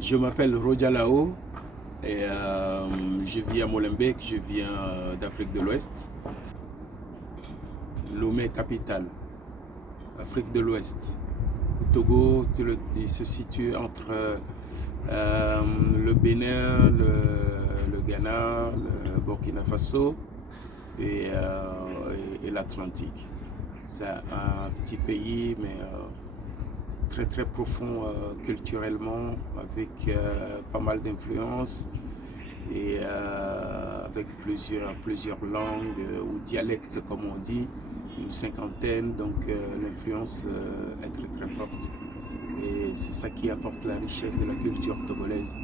Je m'appelle Rodia Lao et je vis à Molenbeek, je viens d'Afrique de l'Ouest. Lomé, capitale, Afrique de l'Ouest. Au Togo, il se situe entre le Bénin, le Ghana, le Burkina Faso et l'Atlantique. C'est un petit pays, mais très très profond culturellement, avec pas mal d'influences et avec plusieurs langues ou dialectes comme on dit, une cinquantaine, donc l'influence est très très forte et c'est ça qui apporte la richesse de la culture togolaise.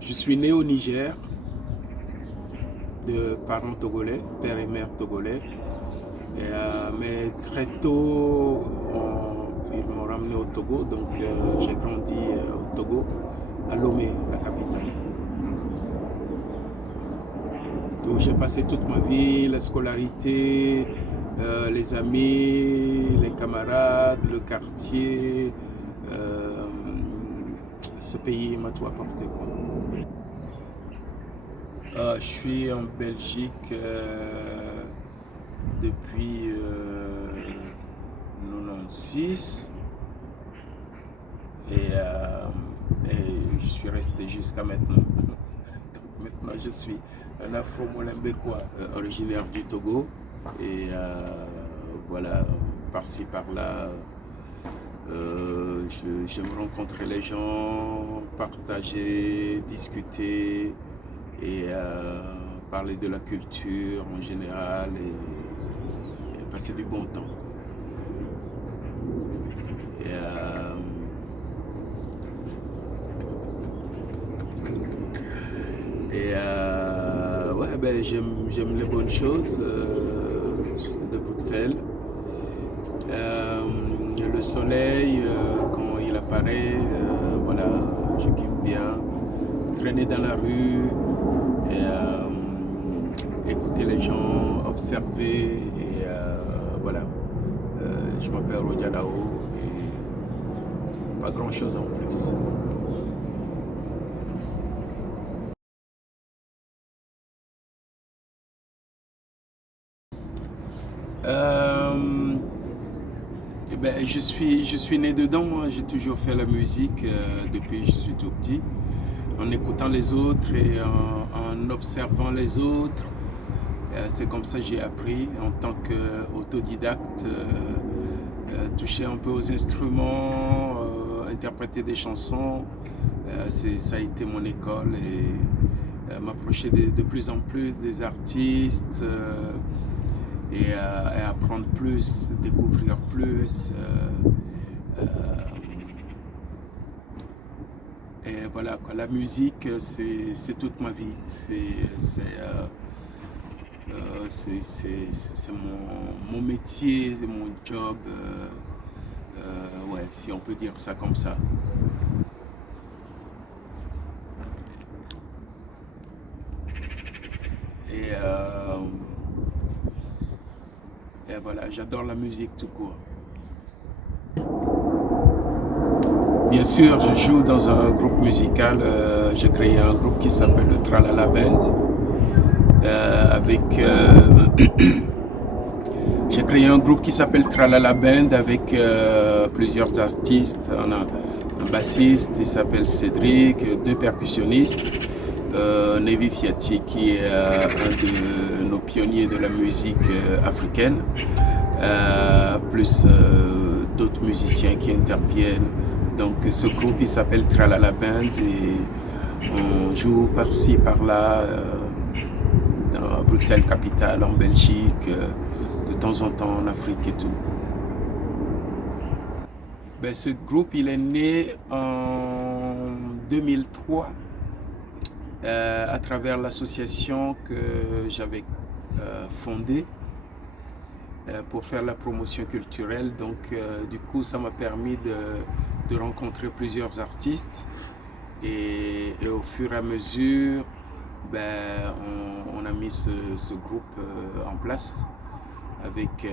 Je suis né au Niger, de parents togolais, père et mère togolais. Mais très tôt, ils m'ont ramené au Togo, donc j'ai grandi au Togo, à Lomé, la capitale. Où j'ai passé toute ma vie, la scolarité, les amis, les camarades, le quartier. Ce pays m'a tout apporté, quoi. Je suis en Belgique depuis 96 et je suis resté jusqu'à maintenant. Donc maintenant je suis un Afro-Molenbeekois originaire du Togo et voilà, par-ci par-là j'aime rencontrer les gens, partager, discuter et parler de la culture en général et passer du bon temps. Ouais, ben, j'aime les bonnes choses de Bruxelles. Le soleil, quand il apparaît, voilà, je kiffe bien. Traîner dans la rue, et, écouter les gens, observer et voilà. Je m'appelle Rodia Lao et pas grand chose en plus. Ben, je suis né dedans, moi. J'ai toujours fait la musique depuis que je suis tout petit, en écoutant les autres et en observant les autres. C'est comme ça que j'ai appris en tant qu'autodidacte, toucher un peu aux instruments, interpréter des chansons. Ça a été mon école et m'approcher de plus en plus des artistes. Et apprendre plus, découvrir plus. Et voilà, quoi. La musique, c'est toute ma vie. C'est mon métier, mon job, ouais, si on peut dire ça comme ça. Et voilà, j'adore la musique tout court. Bien sûr, je joue dans un groupe musical. J'ai créé un groupe qui s'appelle le Tralala Band. J'ai créé un groupe qui s'appelle Tralala Band avec plusieurs artistes. On a un bassiste, il s'appelle Cédric, 2 percussionnistes. Nevi Fiati qui est un de nos pionniers de la musique africaine, plus d'autres musiciens qui interviennent. Donc ce groupe il s'appelle Tralala Band et on joue par-ci par-là Bruxelles capitale, en Belgique, de temps en temps en Afrique et tout. Ben, ce groupe, il est né en 2003 à travers l'association que j'avais fondée pour faire la promotion culturelle. Donc, du coup, ça m'a permis de rencontrer plusieurs artistes et au fur et à mesure, ben, on a mis ce groupe en place avec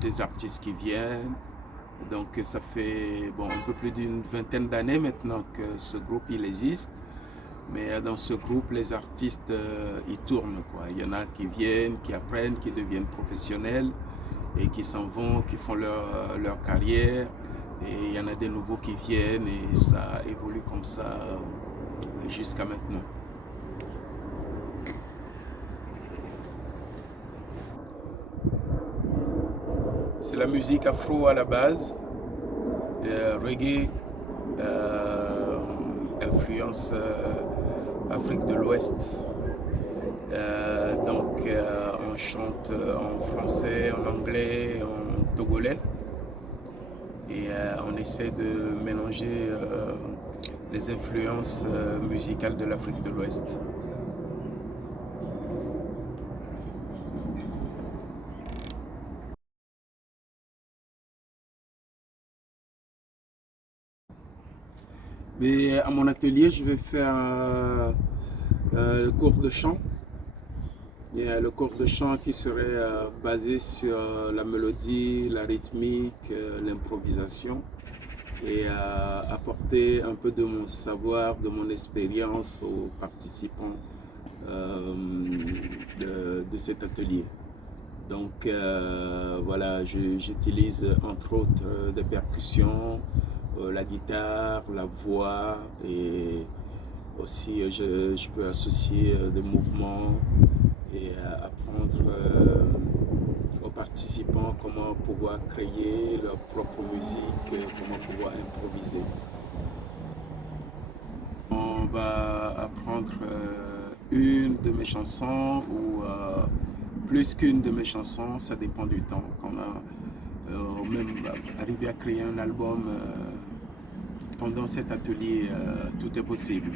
des artistes qui viennent. Donc ça fait un peu plus d'une vingtaine d'années maintenant que ce groupe il existe. Mais dans ce groupe, les artistes ils tournent, quoi. Il y en a qui viennent, qui apprennent, qui deviennent professionnels et qui s'en vont, qui font leur carrière. Et il y en a des nouveaux qui viennent et ça évolue comme ça jusqu'à maintenant. C'est la musique afro à la base, reggae, influence Afrique de l'Ouest. Donc on chante en français, en anglais, en togolais. Et on essaie de mélanger les influences musicales de l'Afrique de l'Ouest. Mais à mon atelier, je vais faire le cours de chant. Il y a le cours de chant qui serait basé sur la mélodie, la rythmique, l'improvisation et apporter un peu de mon savoir, de mon expérience aux participants de cet atelier. Donc voilà, j'utilise entre autres des percussions, la guitare, la voix et aussi je peux associer des mouvements et apprendre aux participants comment pouvoir créer leur propre musique, comment pouvoir improviser. On va apprendre une de mes chansons ou plus qu'une de mes chansons, ça dépend du temps qu'on a, même arriver à créer un album pendant cet atelier, tout est possible.